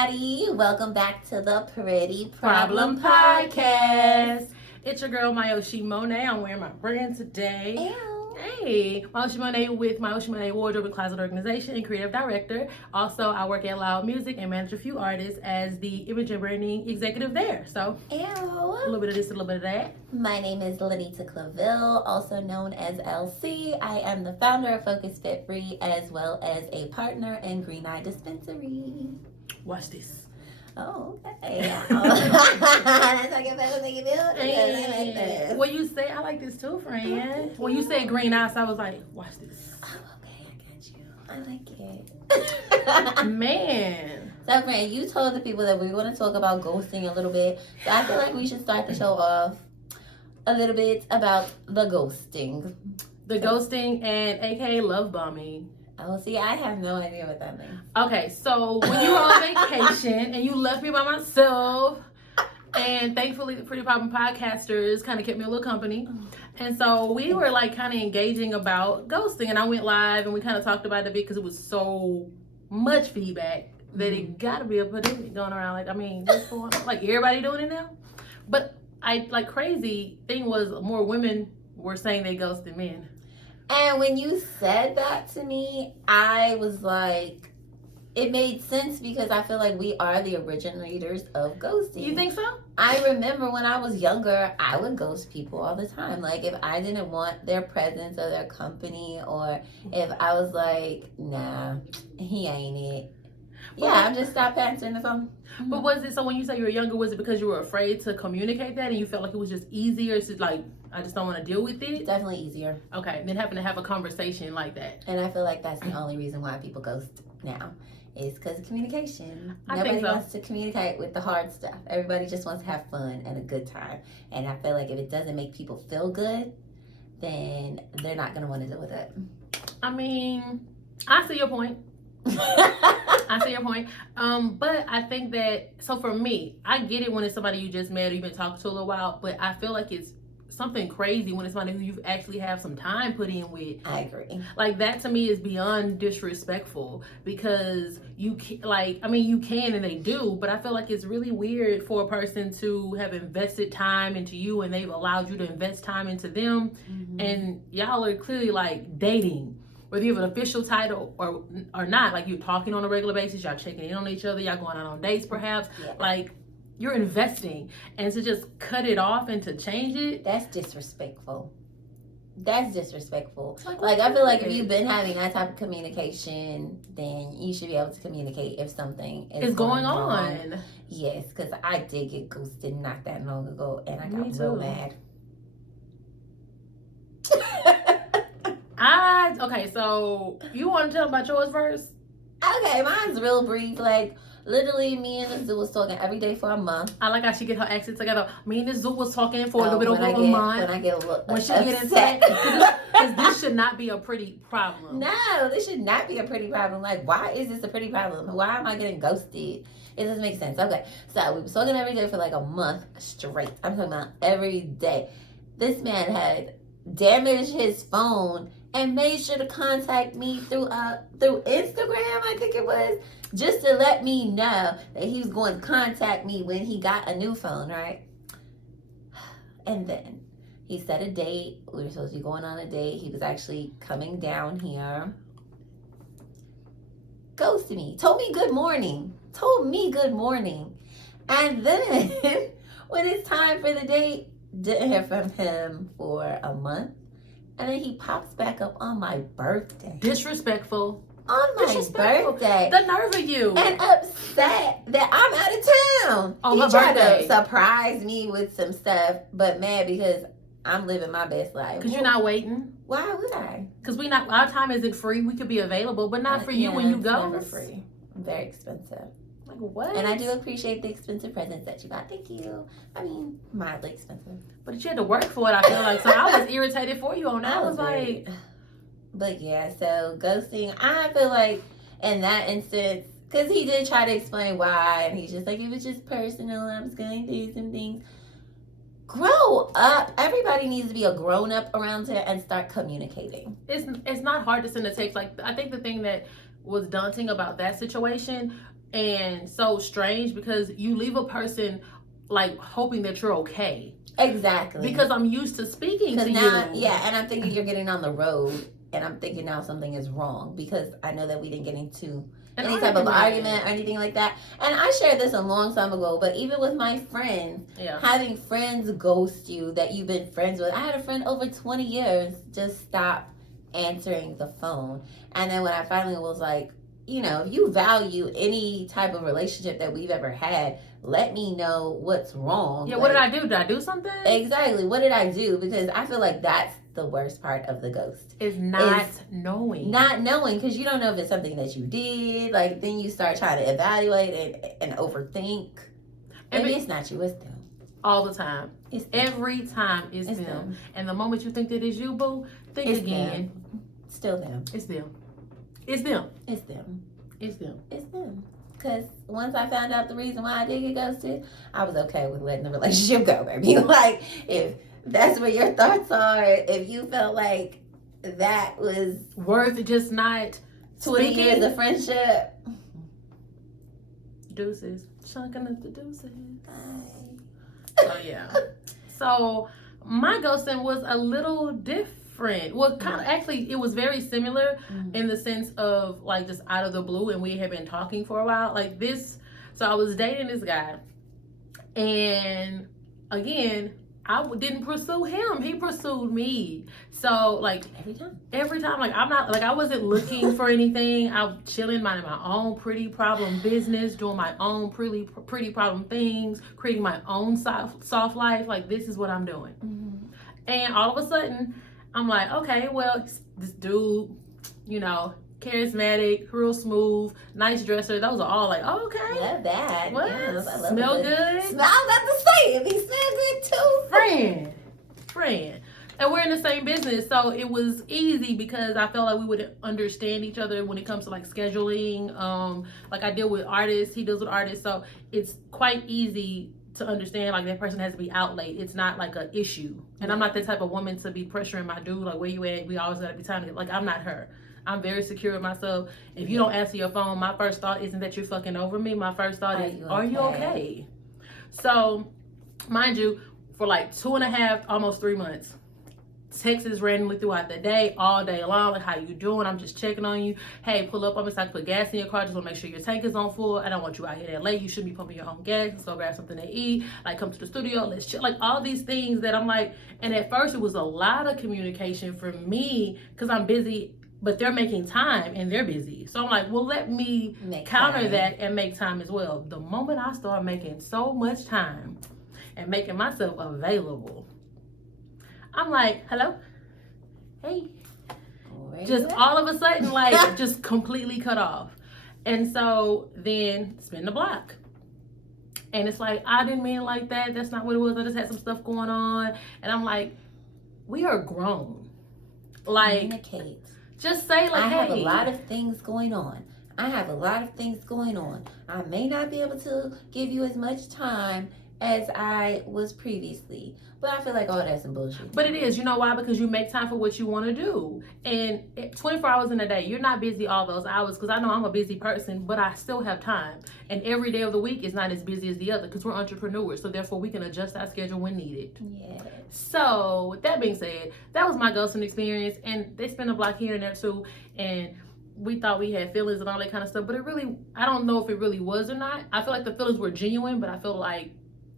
everybody. Welcome back to the Pretty Problem Podcast. It's your girl MyoshiMoná. I'm wearing my brand today. Ew. Hey, MyoshiMoná with MyoshiMoná Wardrobe and Closet Organization and Creative Director. Also, I work at Loud Music and manage a few artists as the image and branding executive there. So, Ew. a little bit of this, a little bit of that. My name is Lenita Claville, also known as LC. I am the founder of Focus Fit Free as well as a partner in Green Eye Dispensary. Watch this. Oh, okay. That's how you feel when you feel it. I like this. When you say, I like this too, friend. When you said green eyes, I was like, watch this. Oh, okay, I got you. I like it. Man. So, friend, you told the people that we were going to talk about ghosting a little bit. So, I feel like we should start the show off a little bit about the ghosting. The ghosting and aka love bombing. Oh, see, I have no idea what that means. Okay, so when you were on vacation and you left me by myself, and thankfully the Pretty Problem Podcasters kind of kept me a little company. And so we were like kind of engaging about ghosting, and I went live and we kind of talked about it a bit because it was so much feedback that it got to be a pandemic going around. Like, I mean, like everybody doing it now. But crazy thing was more women were saying they ghosted men. And when you said that to me, I was like, it made sense because I feel like we are the originators of ghosting. You think so? I remember when I was younger, I would ghost people all the time. Like, if I didn't want their presence or their company, or if I was like, nah, he ain't it. Yeah, I just stopped answering the phone. But was it, so when you say you were younger, was it because you were afraid to communicate that and you felt like it was just easier to like, I just don't want to deal with it? Definitely easier. Okay, then having to have a conversation like that. And I feel like that's the only reason why people ghost now. Is because of communication. Nobody wants to communicate with the hard stuff. Everybody just wants to have fun and a good time. And I feel like if it doesn't make people feel good, then they're not going to want to deal with it. I mean, I see your point. I see your point. But I think that, so for me, I get it when it's somebody you just met or you've been talking to a little while, but I feel like it's something crazy when it's somebody who you actually have some time put in with. I agree. Like, that to me is beyond disrespectful because you can, like, I mean, you can and they do, but I feel like it's really weird for a person to have invested time into you and they've allowed you to invest time into them, and y'all are clearly like dating. Whether you have an official title or not, like you're talking on a regular basis, y'all checking in on each other, y'all going out on dates perhaps, like you're investing, and to just cut it off and to change it, that's disrespectful. That's disrespectful. Like I feel like if you've been having that type of communication, then you should be able to communicate if something is going on. Yes, because I did get ghosted not that long ago, and I got real mad. Okay, so you want to tell about yours first? Okay, mine's real brief. Like, literally, me and Zoo was talking every day for a month. I like how she get her accent together. Me and Zoo was talking for a little bit over a month. When I get a little when she get into it, because this should not be a pretty problem. No, this should not be a pretty problem. Like, why is this a pretty problem? Why am I getting ghosted? It doesn't make sense. Okay, so we were talking every day for like a month straight. I'm talking about every day. This man had damaged his phone and made sure to contact me through Instagram, I think it was, just to let me know that he was going to contact me when he got a new phone, right? And then he set a date. We were supposed to be going on a date. He was actually coming down here. Ghosted me. Told me good morning. And then when it's time for the date, didn't hear from him for a month. And then he pops back up on my birthday. Disrespectful. On my birthday. The nerve of you. And upset that I'm out of town. On he my tried birthday. to surprise me with some stuff, but mad because I'm living my best life. Because you're not waiting. Why would I? Because our time isn't free. We could be available, but not for you when you go. Never free. Very expensive. Like what? And I do appreciate the expensive presents that you got. Thank you. I mean, mildly expensive. But you had to work for it, I feel like. So I was irritated for you on that. I was like... But yeah, so ghosting, I feel like in that instance, because he did try to explain why, and he's just like, it was just personal, I was going through some things. Grow up. Everybody needs to be a grown up around here and start communicating. It's not hard to send a text. Like, I think the thing that was daunting about that situation and so strange because you leave a person like hoping that you're okay. Exactly. Because I'm used to speaking to now, you. Yeah, and I'm thinking you're getting on the road, and I'm thinking now something is wrong because I know that we didn't get into any type of argument or anything like that. And I shared this a long time ago, but even with my friends, having friends ghost you that you've been friends with. I had a friend over 20 years just stop answering the phone. And then when I finally was like, you know, if you value any type of relationship that we've ever had, let me know what's wrong. Yeah, what did I do? Did I do something? Exactly. What did I do? Because I feel like that's the worst part of the ghost. Is not knowing. Not knowing, because you don't know if it's something that you did. Like, then you start trying to evaluate and overthink. Maybe it's not you, it's them. All the time. Every time it's them. And the moment you think that it's you, boo, think again. Them. Still them. It's them. It's them. It's them. It's them. It's them. Because once I found out the reason why I did get ghosted, I was okay with letting the relationship go, baby. Like, if that's what your thoughts are, if you felt like that was worth just not 20 years of friendship. Deuces. Chunking up the deuces. Bye. Oh, yeah. So, my ghosting was a little different. Well, kind of actually, it was very similar in the sense of like just out of the blue, and we had been talking for a while. Like this, so I was dating this guy, and again, I didn't pursue him. He pursued me. So like every time, like I'm not like I wasn't looking for anything. I'm chilling, minding my own pretty problem business, doing my own pretty problem things, creating my own soft life. Like this is what I'm doing, and all of a sudden. I'm like, okay, well, this dude, you know, charismatic, real smooth, nice dresser. Those are all like, oh, okay. Love that. What? Yes, I love smell it. good? Smell, I was about to say, if he smell good too. Friend. And we're in the same business, so it was easy because I felt like we would understand each other when it comes to like scheduling. Like I deal with artists, he deals with artists, so it's quite easy to understand like that person has to be out late. It's not like an issue. And I'm not the type of woman to be pressuring my dude like where you at, we always gotta be time to get like I'm not her. I'm very secure with myself. If you don't answer your phone, my first thought isn't that you're fucking over me. My first thought is are you okay? So mind you, for like 2.5 almost 3 months, texts randomly throughout the day, all day long, like how you doing? I'm just checking on you. Hey, pull up on me so I can put gas in your car. Just want to make sure your tank is on full. I don't want you out here that late. You should be pumping your own gas. So grab something to eat. Like come to the studio. Let's chill. Like all these things that I'm like. And at first it was a lot of communication for me because I'm busy, but they're making time and they're busy. So I'm like, well, let me counter that and make time as well. The moment I start making so much time and making myself available, I'm like, hello? Hey. Just all of a sudden, like, just completely cut off. And so then spin the block. And it's like, I didn't mean it like that. That's not what it was. I just had some stuff going on. And I'm like, we are grown. Like, communicate. Just say like, I hey. have a lot of things going on. I may not be able to give you as much time as I was previously. But I feel like, oh, that's some bullshit. But it is. You know why? Because you make time for what you want to do. And 24 hours in a day, you're not busy all those hours. Because I know I'm a busy person, but I still have time. And every day of the week is not as busy as the other because we're entrepreneurs. So therefore, we can adjust our schedule when needed. Yes. So with that being said, that was my ghosting experience. And they spent a block here and there too. And we thought we had feelings and all that kind of stuff. But it really, I don't know if it really was or not. I feel like the feelings were genuine, but I feel like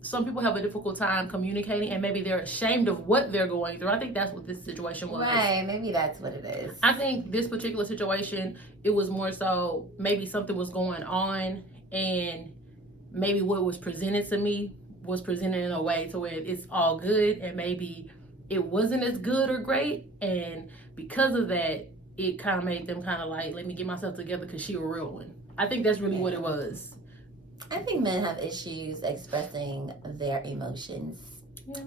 some people have a difficult time communicating and maybe they're ashamed of what they're going through. I think that's what this situation was. Right, maybe that's what it is. I think this particular situation, it was more so maybe something was going on and maybe what was presented to me was presented in a way to where it's all good and maybe it wasn't as good or great. And because of that, it kind of made them kind of like, let me get myself together because she a real one. I think that's really what it was. I think men have issues expressing their emotions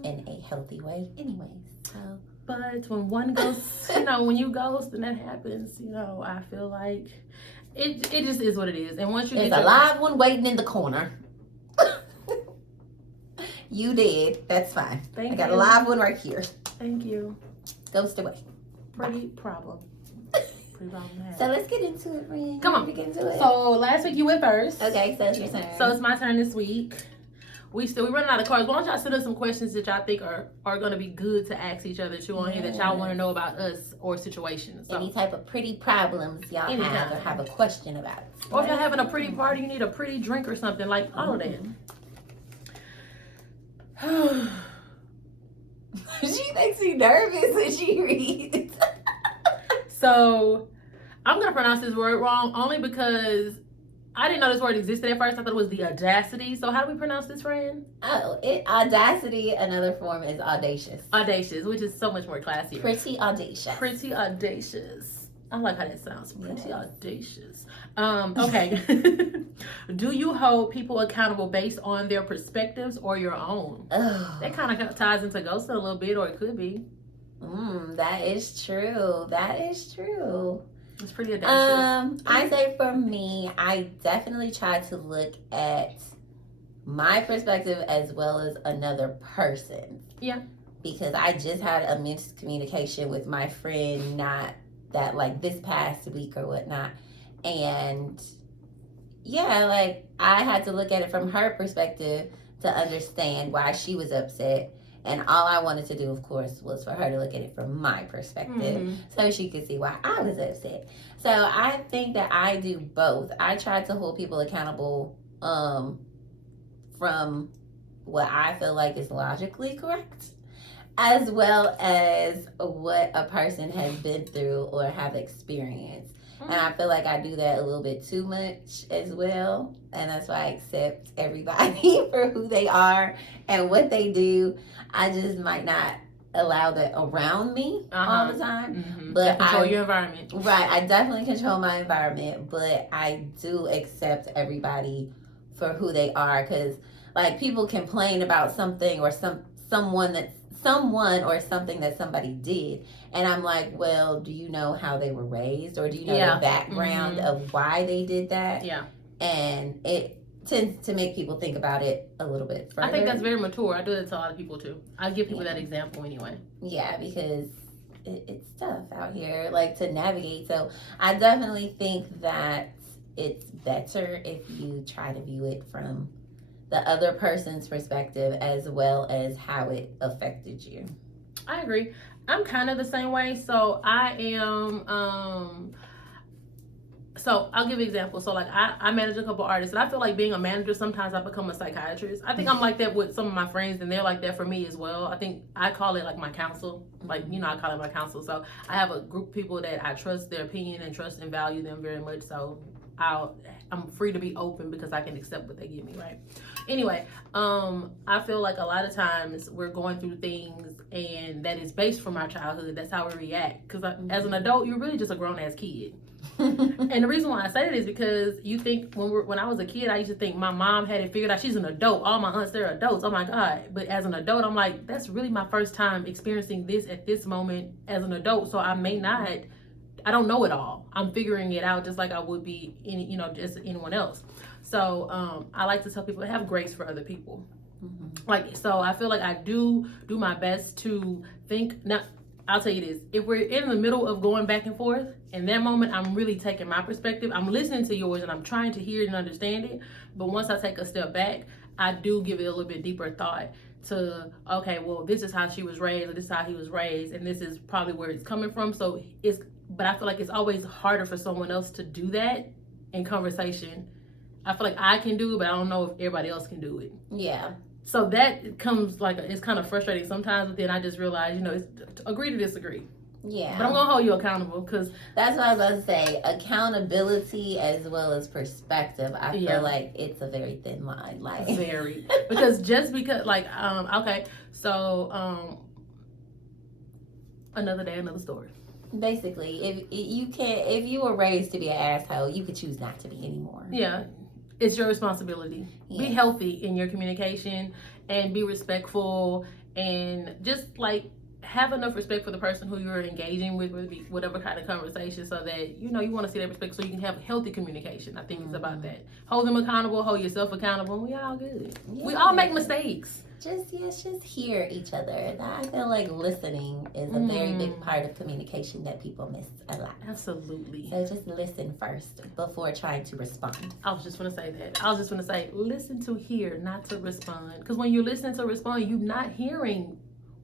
in a healthy way anyways. So. But when one goes, you know, when you ghost and that happens, you know, I feel like it just is what it is. And once you There's a live one waiting in the corner. You did. That's fine. I got a live one right here. Thank you. Ghost away. Pretty problem. Pretty problematic. So let's get into it, friend. Come on. Get into it. So last week you went first. Okay, so it's your turn. So it's my turn this week. We running out of cards. Why don't y'all send us some questions that y'all think are going to be good to ask each other too on here that y'all want to know about us or situations. So. Any type of pretty problems y'all have or have a question about. Or if y'all having a pretty party, you need a pretty drink or something, like all of that. She makes me nervous when she reads. So I'm going to pronounce this word wrong only because I didn't know this word existed at first. I thought it was the audacity. So how do we pronounce this, friend? Oh, audacity, another form is audacious. Audacious, which is so much more classy. Pretty audacious. Pretty audacious. I like how that sounds. Pretty audacious. Okay. Do you hold people accountable based on their perspectives or your own? Oh. That kind of ties into ghosting a little bit, or it could be. That is true. That is true. It's pretty audacious. I say for me, I definitely try to look at my perspective as well as another person's. Yeah. Because I just had a miscommunication with my friend, not that like this past week or whatnot. And yeah, like I had to look at it from her perspective to understand why she was upset. And all I wanted to do, of course, was for her to look at it from my perspective so she could see why I was upset. So I think that I do both. I try to hold people accountable from what I feel like is logically correct, as well as what a person has been through or have experienced. And I feel like I do that a little bit too much as well. And that's why I accept everybody for who they are and what they do. I just might not allow that around me all the time. But control your environment. Right. I definitely control my environment. But I do accept everybody for who they are. Because like people complain about something or someone or something that somebody did, and I'm like, well, do you know how they were raised, or do you know the background of why they did that? Yeah. And it tends to make people think about it a little bit further. I think that's very mature. I do that to a lot of people too. I give people that example anyway. Yeah, because it's tough out here, like to navigate. So I definitely think that it's better if you try to view it from the other person's perspective as well as how it affected you. I agree. I'm kind of the same way. So I am, so I'll give you an example. So like I manage a couple artists, and I feel like being a manager, sometimes I become a psychiatrist. I think I'm like that with some of my friends, and they're like that for me as well. I think I call it like my counsel. Like, you know, I call it my counsel. So I have a group of people that I trust their opinion and trust and value them very much. So I'm free to be open because I can accept what they give me, right? Anyway, I feel like a lot of times we're going through things and that is based from our childhood. That's how we react. Because as an adult, you're really just a grown-ass kid. And the reason why I say that is because you think when I was a kid, I used to think my mom had it figured out. She's an adult. All my aunts, they're adults. Oh my God. But as an adult, I'm like, that's really my first time experiencing this at this moment as an adult. So I don't know it all. I'm figuring it out just like I would be just anyone else. So I like to tell people to have grace for other people. Like, so I feel like I do my best to think. Now, I'll tell you this. If we're in the middle of going back and forth, in that moment, I'm really taking my perspective. I'm listening to yours and I'm trying to hear it and understand it. But once I take a step back, I do give it a little bit deeper thought to, okay, well, this is how she was raised, or this is how he was raised, and this is probably where it's coming from. So but I feel like it's always harder for someone else to do that in conversation. I feel like I can do it, but I don't know if everybody else can do it. Yeah. So that comes like, it's kind of frustrating sometimes, but then I just realize, it's agree to disagree. Yeah. But I'm going to hold you accountable because... That's what I was about to say. Accountability as well as perspective. I feel like it's a very thin line. Like very. Because like, okay, so another day, another story. Basically, if you were raised to be an asshole, you could choose not to be anymore. Yeah. It's your responsibility. Yes. Be healthy in your communication and be respectful and just like have enough respect for the person who you're engaging with, whatever kind of conversation, so that you want to see that respect so you can have healthy communication. I think it's about that. Hold them accountable, hold yourself accountable, and we all good. Yeah. We all make mistakes. just hear each other. I feel like listening is a very big part of communication that people miss a lot. Absolutely. So just listen first before trying to respond. I was just going to say that. I was just going to say, listen to hear, not to respond. Because when you're listening to respond, you're not hearing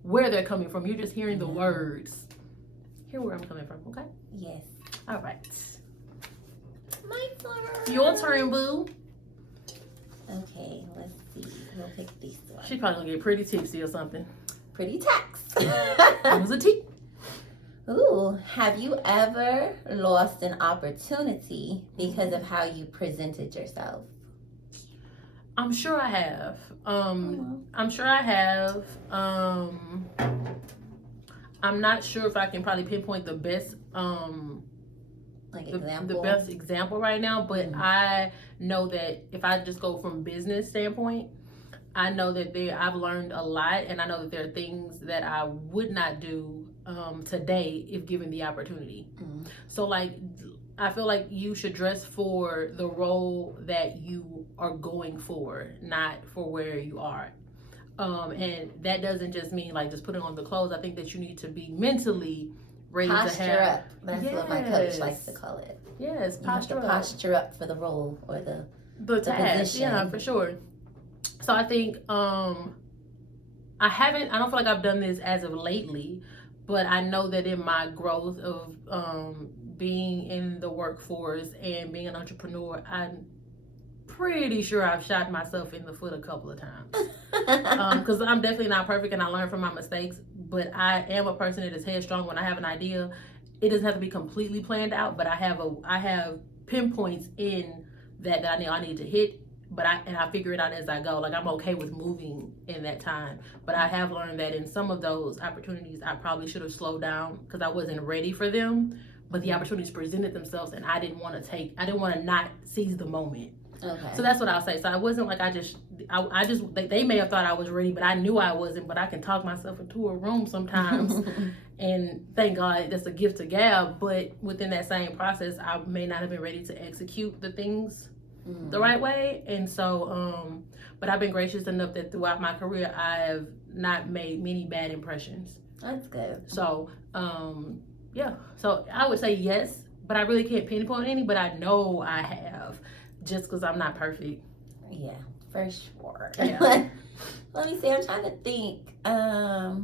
where they're coming from. You're just hearing the words. Hear where I'm coming from, okay? Yes. All right. My turn. Your turn, boo. Okay, let's see. We'll pick this one. She probably gonna get pretty tipsy or something. Pretty tax. It was a tea. Ooh, have you ever lost an opportunity because of how you presented yourself? I'm sure I have. I'm sure I have. I'm not sure if I can probably pinpoint the best the best example right now, but I know that if I just go from business standpoint, I know that I've learned a lot, and I know that there are things that I would not do today if given the opportunity. So like, I feel like you should dress for the role that you are going for, not for where you are. And that doesn't just mean like just putting on the clothes. I think that you need to be mentally ready posture to have up. That's what my coach likes to call it. Yes, posture up for the role or the task. position. Yeah, for sure. So I think I don't feel like I've done this as of lately, but I know that in my growth of being in the workforce and being an entrepreneur, I'm pretty sure I've shot myself in the foot a couple of times. Because I'm definitely not perfect and I learn from my mistakes, but I am a person that is headstrong. When I have an idea, it doesn't have to be completely planned out, but I have pinpoints in that I need to hit, but I figure it out as I go. Like, I'm okay with moving in that time, but I have learned that in some of those opportunities I probably should have slowed down because I wasn't ready for them, but the opportunities presented themselves and I didn't want to not seize the moment. Okay. So that's what I'll say. So I wasn't like they may have thought I was ready, but I knew I wasn't. But I can talk myself into a room sometimes, and thank God that's a gift to gab. But within that same process, I may not have been ready to execute the things the right way. And so, but I've been gracious enough that throughout my career, I have not made many bad impressions. That's good. So, yeah. So I would say yes, but I really can't pinpoint any. But I know I have. Just because I'm not perfect. Yeah, for sure. Yeah. Let me see. I'm trying to think. I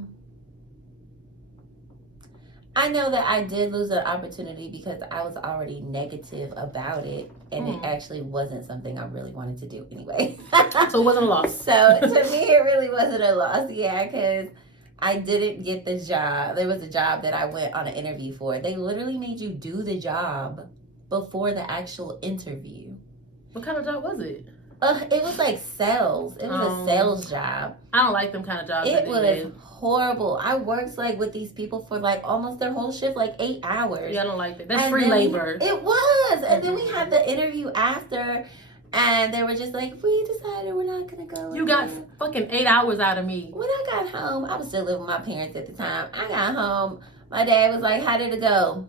know that I did lose an opportunity because I was already negative about it, and it actually wasn't something I really wanted to do anyway. So it wasn't a loss. So to me, it really wasn't a loss. Yeah, because I didn't get the job. There was a job that I went on an interview for. They literally made you do the job before the actual interview. What kind of job was it? It was like sales. It was a sales job. I don't like them kind of jobs. It was horrible. I worked like with these people for like almost their whole shift, like 8 hours. Yeah, I don't like that. That's free labor. It was. And then we had the interview after, and they were just like, we decided we're not going to go. You got fucking 8 hours out of me. When I got home, I was still living with my parents at the time. I got home. My dad was like, how did it go?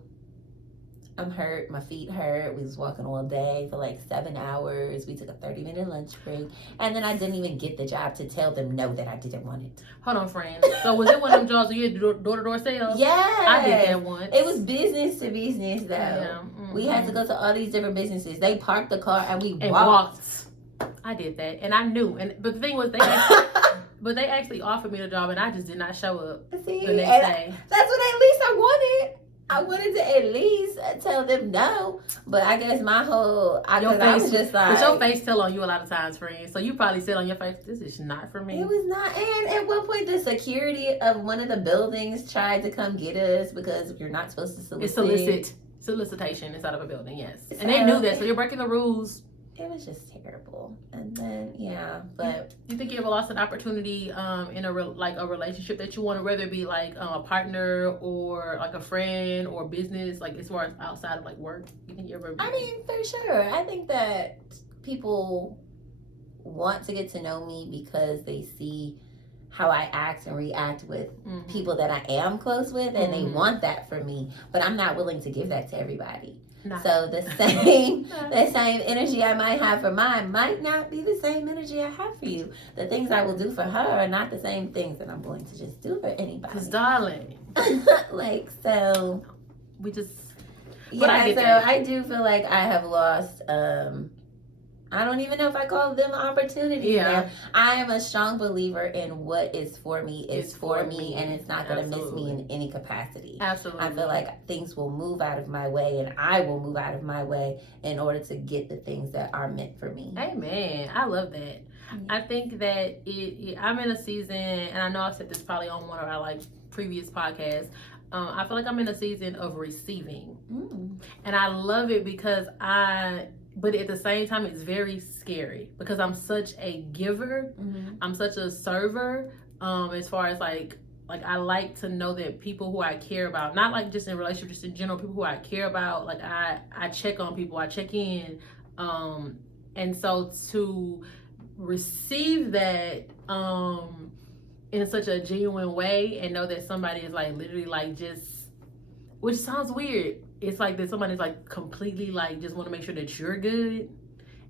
I'm hurt. My feet hurt. We was walking all day for like 7 hours. We took a 30-minute lunch break. And then I didn't even get the job to tell them no that I didn't want it. Hold on, friend. So was it one of them jobs where you had door-to-door sales? Yes. I did that once. It was business to business though. Yeah. We had to go to all these different businesses. They parked the car and we walked. I did that. And I knew. But the thing was, they actually offered me the job and I just did not show up the next day. That's what at least I wanted. I wanted to at least tell them no, but I guess my whole I was just like. But your face tell on you a lot of times, friend. So you probably said on your face, "This is not for me." It was not. And at one point, the security of one of the buildings tried to come get us because you're not supposed to solicit. Solicitation inside of a building, yes. So, and they knew that, so you're breaking the rules. It was just terrible. And then but you think you ever lost an opportunity in a relationship that you want to, whether it be like a partner or like a friend or business, like as far as outside of like work? You think you ever? I mean, for sure. I think that people want to get to know me because they see how I act and react with Mhm. people that I am close with, and they Mhm. want that for me, but I'm not willing to give that to everybody. Nah. So the same energy I might have for mine might not be the same energy I have for you. The things I will do for her are not the same things that I'm willing to just do for anybody. Cause darling, like, so we just yeah. I get So that. I do feel like I have lost. I don't even know if I call them opportunities. Yeah. Now. I am a strong believer in what is for me is for me, and it's not going to miss me in any capacity. Absolutely. I feel like things will move out of my way, and I will move out of my way in order to get the things that are meant for me. Amen. I love that. I think that I'm in a season, and I know I've said this probably on one of our like previous podcasts. I feel like I'm in a season of receiving, and I love it because but at the same time, it's very scary because I'm such a giver. I'm such a server. As far as like I like to know that people who I care about, not like just in relationship, just in general, people who I care about, like I check on people, I check in, and so to receive that in such a genuine way and know that somebody is like literally like just, which sounds weird, it's like that somebody's like completely like just want to make sure that you're good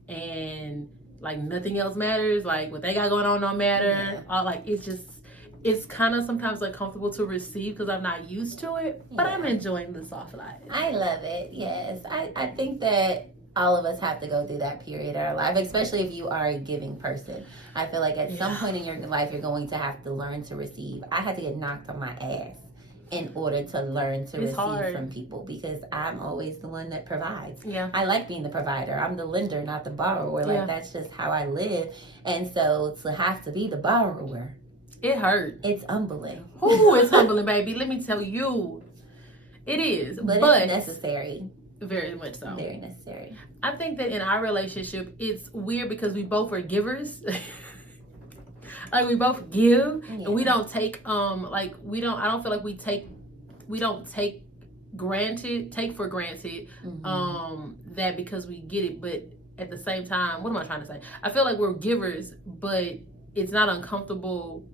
and like nothing else matters, like what they got going on don't matter. Like it's kind of sometimes uncomfortable to receive because I'm not used to it, but I'm enjoying the soft life. I love it. Yes, I think that all of us have to go through that period of our life, especially if you are a giving person. I feel like at some point in your life you're going to have to learn to receive. I had to get knocked on my ass in order to learn to receive from people because I'm always the one that provides. I like being the provider. I'm the lender, not the borrower. Like that's just how I live. And so to have to be the borrower, it hurt. It's humbling. Ooh, it's humbling, baby. Let me tell you, it is. But it's necessary. Very much so. Very necessary. I think that in our relationship, it's weird because we both are givers. Like we both give and we don't take I don't feel like we don't take for granted that because we get it, but at the same time, what am I trying to say? I feel like we're givers, but it's not uncomfortable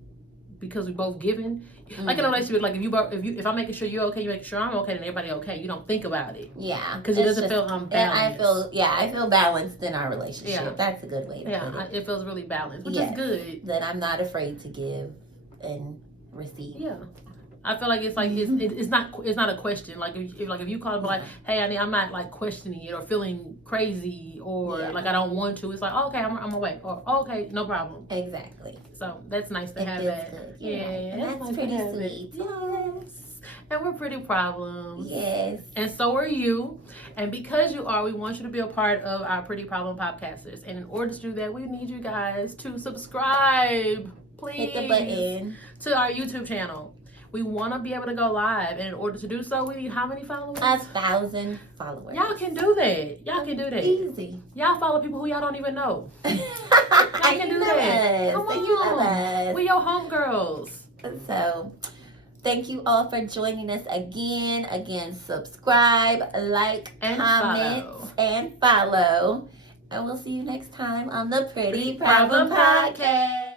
because we both giving. Like in a relationship, like if I'm making sure you're okay, you making sure I'm okay, and everybody okay, you don't think about it. Yeah, because it doesn't feel unbalanced. I feel balanced in our relationship. Yeah. That's a good way to put it. It feels really balanced, which is good. That I'm not afraid to give and receive. Yeah. I feel like it's like it's not a question. Like if you call me like, hey, I'm not like questioning it or feeling crazy or like I don't want to. It's like, oh, okay, I'm awake, or oh, okay, no problem. Exactly. So that's nice to have that. Good. Yeah, and that's nice pretty sweet. Yes. And we're pretty problems. Yes. And so are you. And because you are, we want you to be a part of our Pretty Problem Podcasters. And in order to do that, we need you guys to subscribe. Please. Hit the button. To our YouTube channel. We want to be able to go live, and in order to do so, we need how many followers? 1,000 followers. Y'all can do that. Y'all can do that. Easy. Y'all follow people who y'all don't even know. Y'all can do that. Come on. We're your homegirls. So, thank you all for joining us again. Again, subscribe, like, and comment, and follow. And we'll see you next time on the Pretty Problem Podcast.